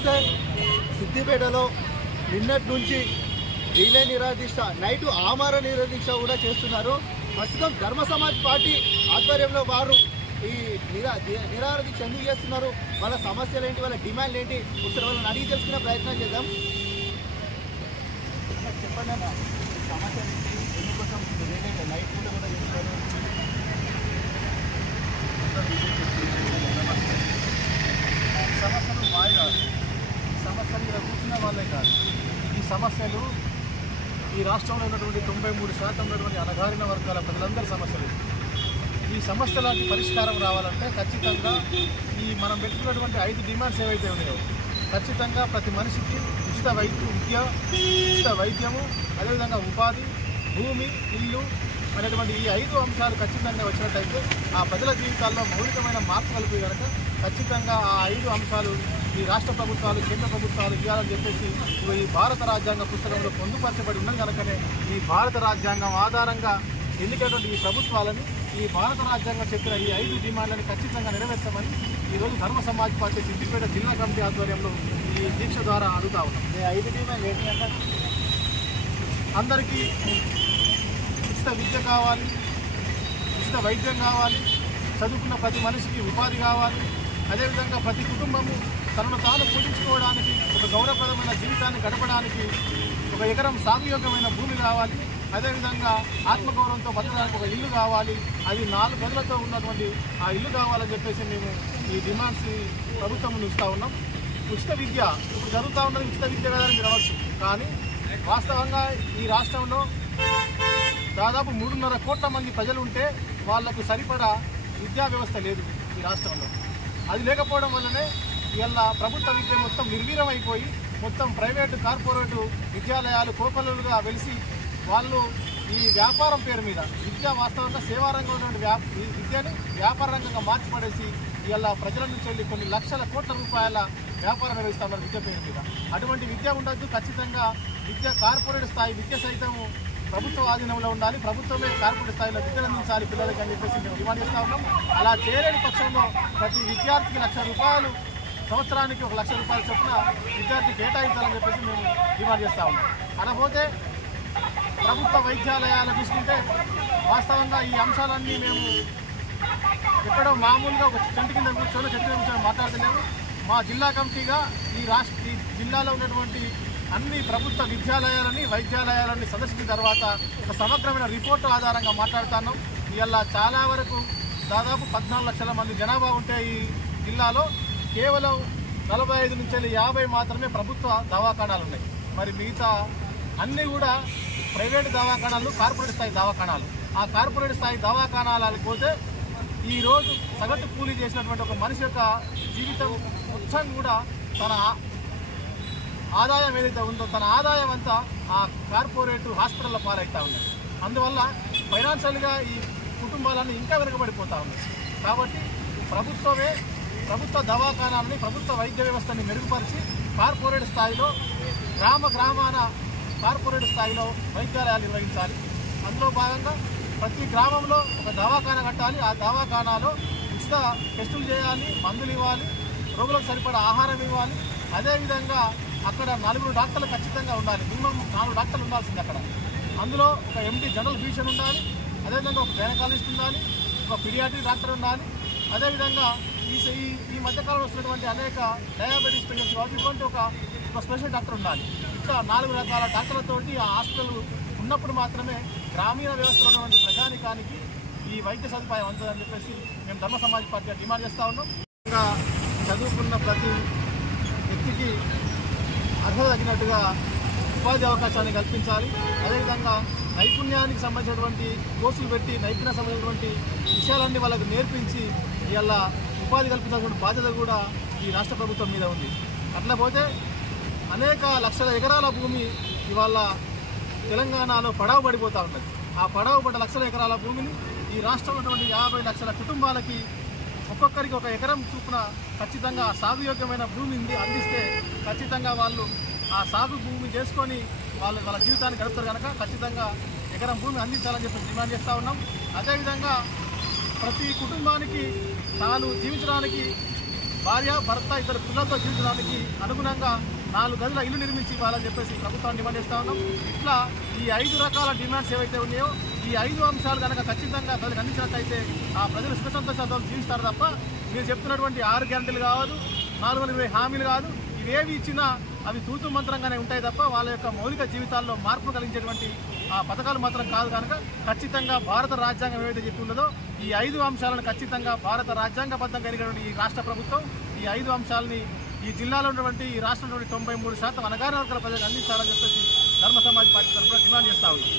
నమస్తే. సిద్దిపేటలో నిన్నటి నుంచి రిలే నిరాదీక్ష, నైట్ ఆమర నిరాదీక్ష కూడా చేస్తున్నారు. ప్రస్తుతం ధర్మ సమాజ్ పార్టీ ఆధ్వర్యంలో వారు ఈ నిరాదీక్ష ఎందుకు చేస్తున్నారు, వాళ్ళ సమస్యలు ఏంటి, వాళ్ళ డిమాండ్లు ఏంటి, ఒకసారి వాళ్ళని అడిగి తెలుసుకునే ప్రయత్నం చేద్దాం. చెప్పండి అన్న, సమస్యలు ఏంటి, ఎందుకోసం నైట్ పూట కూడా చేస్తున్నారు? సమస్యలు మాయ కాదు, సమస్యలు ఇలా కూర్చున్న వాళ్ళే కాదు. ఈ సమస్యలు ఈ రాష్ట్రంలో ఉన్నటువంటి 93% ఉన్నటువంటి అణగారిన వర్గాల ప్రజలందరి సమస్యలు. ఈ సమస్యలకి పరిష్కారం రావాలంటే ఖచ్చితంగా ఈ మనం పెట్టుకున్నటువంటి 5 డిమాండ్స్ ఏవైతే ఉన్నాయో ఖచ్చితంగా ప్రతి మనిషికి ఉచిత వైద్యము, అదేవిధంగా ఉపాధి, భూమి, ఇల్లు అనేటువంటి ఈ 5 అంశాలు ఖచ్చితంగా వచ్చినట్టయితే ఆ ప్రజల జీవితాల్లో మౌలికమైన మార్పు కలిపి కనుక ఖచ్చితంగా ఆ 5 అంశాలు ఈ రాష్ట్ర ప్రభుత్వాలు, కేంద్ర ప్రభుత్వాలు ఇవ్వాలని చెప్పేసి ఈ భారత రాజ్యాంగ పుస్తకంలో పొందుపరచబడి ఉన్నది కనుకనే ఈ భారత రాజ్యాంగం ఆధారంగా ఎన్నికైనటువంటి ఈ ప్రభుత్వాలని ఈ భారత రాజ్యాంగం చెప్పిన ఈ 5 డిమాండ్లను ఖచ్చితంగా నెరవేర్చమని ఈరోజు ధర్మ సమాజ్ పార్టీ సిద్దిపేట జిల్లా కమిటీ ఆధ్వర్యంలో ఈ దీక్ష ద్వారా అడుగుతా ఉన్నాం. ఈ 5 డిమాండ్లు ఏంటి అంటే అందరికీ ఉచిత విద్య కావాలి, ఉచిత వైద్యం కావాలి, చదువుకున్న ప్రతి మనిషికి ఉపాధి కావాలి, అదేవిధంగా ప్రతి కుటుంబము తనను తాను పూజించుకోవడానికి, ఒక గౌరవప్రదమైన జీవితాన్ని గడపడానికి 1 ఎకరం సాగుయోగ్యమైన భూమి కావాలి, అదేవిధంగా ఆత్మగౌరవంతో బతకడానికి ఒక ఇల్లు కావాలి, అది 4 గదులతో ఉన్నటువంటి ఆ ఇల్లు కావాలని చెప్పేసి మేము ఈ డిమాండ్స్ ప్రభుత్వం ఇస్తూ ఉన్నాం. ఉచిత విద్య ఇప్పుడు జరుగుతూ ఉన్నది ఉచిత విద్య వేదాన్ని వినవచ్చు, కానీ వాస్తవంగా ఈ రాష్ట్రంలో దాదాపు 3.5 కోట్ల మంది ప్రజలు ఉంటే వాళ్లకు సరిపడా విద్యా వ్యవస్థ లేదు ఈ రాష్ట్రంలో. అది లేకపోవడం వల్లనే ఇలా ప్రభుత్వ విద్య మొత్తం నిర్వీర్యమైపోయి మొత్తం ప్రైవేటు, కార్పొరేటు విద్యాలయాలు కోకొల్లలుగా వెలిసి వాళ్ళు ఈ వ్యాపారం పేరు మీద వాస్తవంగా సేవారంగంలో విద్యని వ్యాపార రంగంగా మార్చిపడేసి ఇలా ప్రజల నుంచి వెళ్ళి కొన్ని లక్షల కోట్ల రూపాయల వ్యాపారం నిర్వహిస్తున్నారు విద్య పేరు మీద. అటువంటి విద్య ఉండద్దు. ఖచ్చితంగా విద్య కార్పొరేట్ స్థాయి విద్య సైతము ప్రభుత్వ ఆధీనంలో ఉండాలి, ప్రభుత్వమే కార్పొరేట్ స్థాయిలో విద్యను అందించాలి పిల్లలకి అని చెప్పేసి మేము డిమాండ్ చేస్తూ ఉన్నాం. అలా చేయలేని పక్షంలో ప్రతి విద్యార్థికి ₹1,00,000, సంవత్సరానికి ₹1,00,000 చొప్పున విద్యార్థి కేటాయించాలని చెప్పేసి మేము డిమాండ్ చేస్తూ ఉన్నాం. అనకపోతే ప్రభుత్వ వైద్యాలయాలు తీసుకుంటే వాస్తవంగా ఈ అంశాలన్నీ మేము ఎక్కడో మామూలుగా ఒక చెట్టు కింద కూర్చొని మాట్లాడలేము. మా జిల్లా కమిటీగా ఈ జిల్లాలో ఉన్నటువంటి అన్ని ప్రభుత్వ విద్యాలయాలని, వైద్యాలయాలని సందర్శించిన తర్వాత ఒక సమగ్రమైన రిపోర్టు ఆధారంగా మాట్లాడుతున్నాం. ఇలా చాలా వరకు దాదాపు 14 లక్షల మంది జనాభా ఉంటే ఈ జిల్లాలో కేవలం 45 నుంచి 50 మాత్రమే ప్రభుత్వ దవాఖానాలు ఉన్నాయి. మరి మిగతా అన్నీ కూడా ప్రైవేటు దవాఖానాలు, కార్పొరేట్ స్థాయి దవాఖానాలు. ఆ కార్పొరేట్ స్థాయి దవాఖానాలకు పోతే ఈరోజు సగటు కూలీ చేసినటువంటి ఒక మనిషి యొక్క జీవితం మొత్తం కూడా తన ఆదాయం ఏదైతే ఉందో తన ఆదాయం అంతా ఆ కార్పొరేటు హాస్పిటల్లో పాలవుతూ ఉన్నాయి. అందువల్ల ఫైనాన్షియల్గా ఈ కుటుంబాలన్నీ ఇంకా వెనుకబడిపోతూ ఉన్నాయి. కాబట్టి ప్రభుత్వ దవాఖానాలని, ప్రభుత్వ వైద్య వ్యవస్థని మెరుగుపరిచి కార్పొరేట్ స్థాయిలో గ్రామాన కార్పొరేట్ స్థాయిలో వైద్యాలయాలు నిర్వహించాలి. అందులో భాగంగా ప్రతి గ్రామంలో ఒక దవాఖానా కట్టాలి. ఆ దవాఖానాలో ఉచిత టెస్టులు చేయాలి, మందులు ఇవ్వాలి, రోగులకు సరిపడా ఆహారం ఇవ్వాలి. అదేవిధంగా అక్కడ 4 డాక్టర్లు ఖచ్చితంగా ఉండాలి, మినిమం 4 డాక్టర్లు ఉండాల్సింది అక్కడ. అందులో ఒక MD జనరల్ ఫిజిషియన్ ఉండాలి, అదేవిధంగా ఒక గైనకాలజిస్ట్ ఉండాలి, ఒక పీడియాట్రిక్ డాక్టర్ ఉండాలి. అదేవిధంగా ఈ మధ్యకాలంలో వస్తున్నటువంటి అనేక డయాబెటీస్ పేషెంట్స్ కాబట్టి ఇటువంటి ఒక స్పెషల్ డాక్టర్ ఉండాలి. ఇట్లా 4 రకాల డాక్టర్లతోటి ఆ హాస్పిటల్ ఉన్నప్పుడు మాత్రమే గ్రామీణ వ్యవస్థలో ఉన్నటువంటి ప్రజానికానికి ఈ వైద్య సదుపాయం అందుతుందని చెప్పేసి మేము ధర్మ సమాజ్ పార్టీ డిమాండ్ చేస్తూ ఉన్నాం. ఇంకా చదువుకున్న ప్రతి వ్యక్తికి అర్హత తగినట్టుగా ఉపాధి అవకాశాన్ని కల్పించాలి. అదేవిధంగా నైపుణ్యానికి సంబంధించినటువంటి కోర్సులు పెట్టి నైపుణ్యం సంబంధించినటువంటి విషయాలన్నీ వాళ్ళకు నేర్పించి ఇలా ఉపాధి కల్పించాల్సిన బాధ్యత కూడా ఈ రాష్ట్ర ప్రభుత్వం మీద ఉంది. అట్లా పోతే అనేక లక్షల ఎకరాల భూమి ఇవాళ తెలంగాణలో పడవ పడిపోతూ ఉన్నది. ఆ పడవ పడ్డ లక్షల ఎకరాల భూమిని ఈ రాష్ట్రంలో ఉన్నటువంటి 50 లక్షల కుటుంబాలకి ఒక్కొక్కరికి 1 ఎకరం చొప్పున ఖచ్చితంగా సాగుయోగ్యమైన భూమిని అందిస్తే ఖచ్చితంగా వాళ్ళు ఆ సాగు భూమి చేసుకొని వాళ్ళ జీవితాన్ని గడుపుతారు కనుక ఖచ్చితంగా ఎకరం భూమి అందించాలని చెప్పి డిమాండ్ చేస్తూ ఉన్నాం. అదేవిధంగా ప్రతి కుటుంబానికి తాను జీవించడానికి భార్య భర్త ఇద్దరు పిల్లలతో జీవించడానికి అనుగుణంగా 4 గదుల ఇల్లు నిర్మించి ఇవ్వాలని చెప్పేసి ప్రభుత్వాన్ని డిమాండ్ చేస్తా ఉన్నాం. ఇట్లా ఈ 5 రకాల డిమాండ్స్ ఏవైతే ఉన్నాయో ఈ 5 అంశాలు కనుక ఖచ్చితంగా ప్రజలకు అందించినట్లయితే ఆ ప్రజలు సుఖ సంతోషాలతో జీవిస్తారు తప్ప మీరు చెప్తున్నటువంటి 6 గ్యారెంటీలు కాదు, 420 హామీలు కాదు, ఇవేవి ఇచ్చినా అవి తూతు మంత్రంగానే ఉంటాయి తప్ప వాళ్ళ యొక్క మౌలిక జీవితాల్లో మార్పు కలిగించేటువంటి ఆ పథకాలు మాత్రం కాదు. కనుక ఖచ్చితంగా భారత రాజ్యాంగం ఏవైతే చెప్పి ఉన్నదో ఈ 5 అంశాలను ఖచ్చితంగా భారత రాజ్యాంగబద్ధంగా కలిగినటువంటి ఈ రాష్ట్ర ప్రభుత్వం ఈ 5 అంశాలని ఈ జిల్లాలో ఉన్నటువంటి ఈ రాష్ట్రంలో 93% అణగారిన వర్గాల ప్రజలకు అందించాలని చెప్పేసి ధర్మ సమాజ్ పార్టీ తరఫున డిమాండ్ చేస్తా ఉన్నాం.